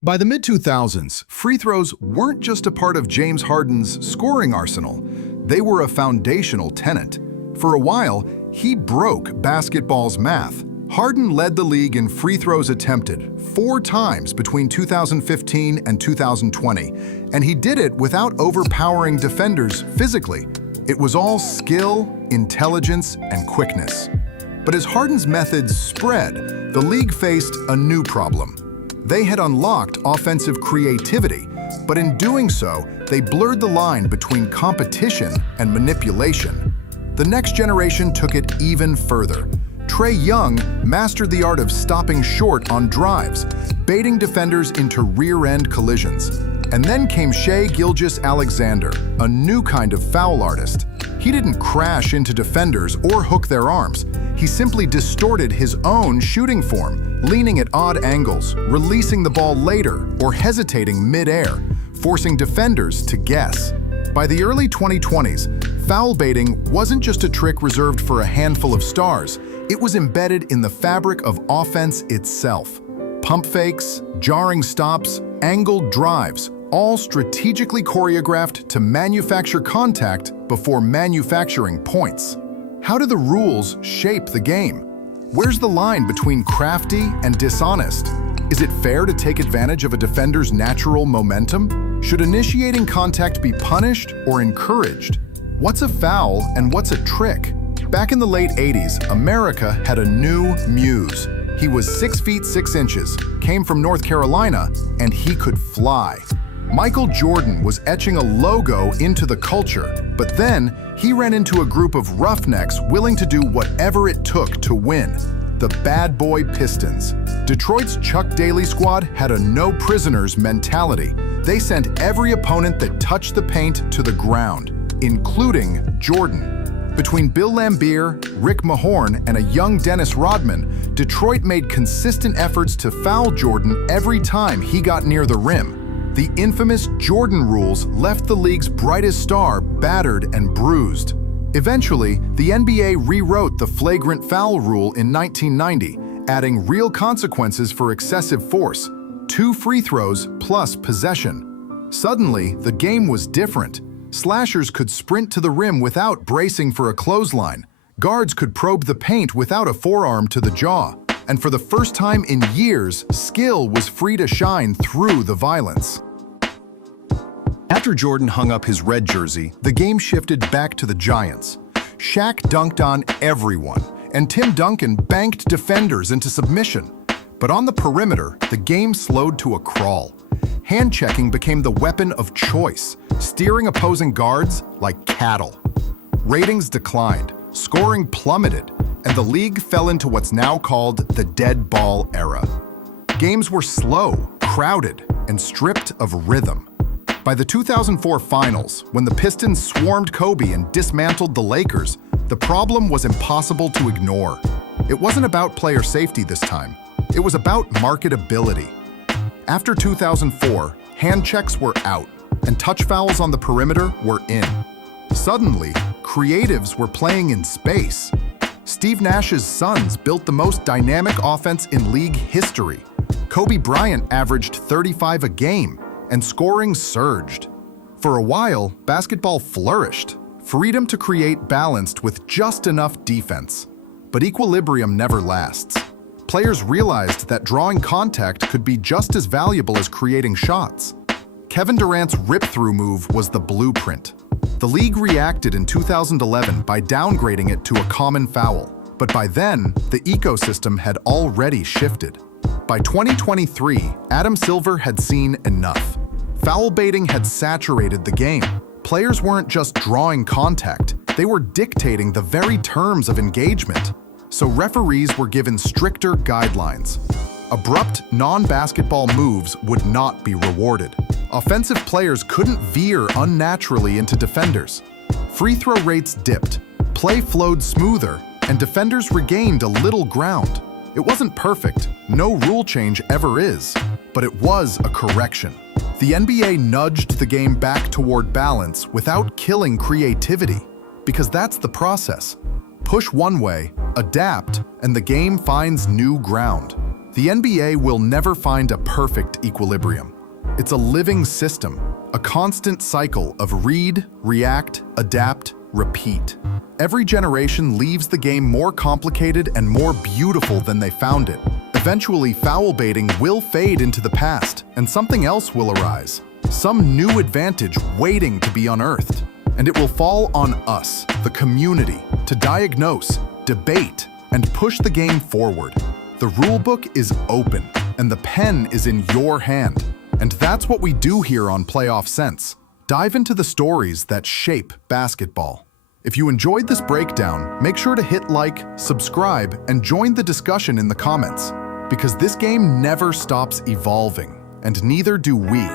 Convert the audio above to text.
By the mid-2000s, free throws weren't just a part of James Harden's scoring arsenal. They were a foundational tenet. For a while, he broke basketball's math. Harden led the league in free throws attempted 4 times between 2015 and 2020, and he did it without overpowering defenders physically. It was all skill, intelligence, and quickness. But as Harden's methods spread, the league faced a new problem. They had unlocked offensive creativity, but in doing so, they blurred the line between competition and manipulation. The next generation took it even further. Trae Young mastered the art of stopping short on drives, baiting defenders into rear-end collisions. And then came Shai Gilgeous-Alexander, a new kind of foul artist. He didn't crash into defenders or hook their arms. He simply distorted his own shooting form, leaning at odd angles, releasing the ball later, or hesitating mid-air, forcing defenders to guess. By the early 2020s, foul baiting wasn't just a trick reserved for a handful of stars. It was embedded in the fabric of offense itself. Pump fakes, jarring stops, angled drives, all strategically choreographed to manufacture contact before manufacturing points. How do the rules shape the game? Where's the line between crafty and dishonest? Is it fair to take advantage of a defender's natural momentum? Should initiating contact be punished or encouraged? What's a foul and what's a trick? Back in the late 80s, America had a new muse. He was 6 feet 6 inches, came from North Carolina, and he could fly. Michael Jordan was etching a logo into the culture, but then he ran into a group of roughnecks willing to do whatever it took to win. The Bad Boy Pistons. Detroit's Chuck Daly squad had a no-prisoners mentality. They sent every opponent that touched the paint to the ground, including Jordan. Between Bill Laimbeer, Rick Mahorn, and a young Dennis Rodman, Detroit made consistent efforts to foul Jordan every time he got near the rim. The infamous Jordan rules left the league's brightest star battered and bruised. Eventually, the NBA rewrote the flagrant foul rule in 1990, adding real consequences for excessive force, 2 free throws plus possession. Suddenly, the game was different. Slashers could sprint to the rim without bracing for a clothesline. Guards could probe the paint without a forearm to the jaw. And for the first time in years, skill was free to shine through the violence. After Jordan hung up his red jersey, the game shifted back to the Giants. Shaq dunked on everyone, and Tim Duncan banked defenders into submission. But on the perimeter, the game slowed to a crawl. Hand-checking became the weapon of choice, steering opposing guards like cattle. Ratings declined, scoring plummeted, and the league fell into what's now called the dead ball era. Games were slow, crowded, and stripped of rhythm. By the 2004 finals, when the Pistons swarmed Kobe and dismantled the Lakers, the problem was impossible to ignore. It wasn't about player safety this time. It was about marketability. After 2004, hand checks were out, and touch fouls on the perimeter were in. Suddenly, creatives were playing in space. Steve Nash's Suns built the most dynamic offense in league history. Kobe Bryant averaged 35 a game, and scoring surged. For a while, basketball flourished. Freedom to create balanced with just enough defense. But equilibrium never lasts. Players realized that drawing contact could be just as valuable as creating shots. Kevin Durant's rip-through move was the blueprint. The league reacted in 2011 by downgrading it to a common foul. But by then, the ecosystem had already shifted. By 2023, Adam Silver had seen enough. Foul baiting had saturated the game. Players weren't just drawing contact, they were dictating the very terms of engagement. So referees were given stricter guidelines. Abrupt, non-basketball moves would not be rewarded. Offensive players couldn't veer unnaturally into defenders. Free throw rates dipped, play flowed smoother, and defenders regained a little ground. It wasn't perfect, no rule change ever is, but it was a correction. The NBA nudged the game back toward balance without killing creativity, because that's the process. Push one way, adapt, and the game finds new ground. The NBA will never find a perfect equilibrium. It's a living system, a constant cycle of read, react, adapt, repeat. Every generation leaves the game more complicated and more beautiful than they found it. Eventually, foul baiting will fade into the past, and something else will arise. Some new advantage waiting to be unearthed. And it will fall on us, the community, to diagnose, debate, and push the game forward. The rulebook is open, and the pen is in your hand. And that's what we do here on Playoff Sense. Dive into the stories that shape basketball. If you enjoyed this breakdown, make sure to hit like, subscribe, and join the discussion in the comments. Because this game never stops evolving, and neither do we.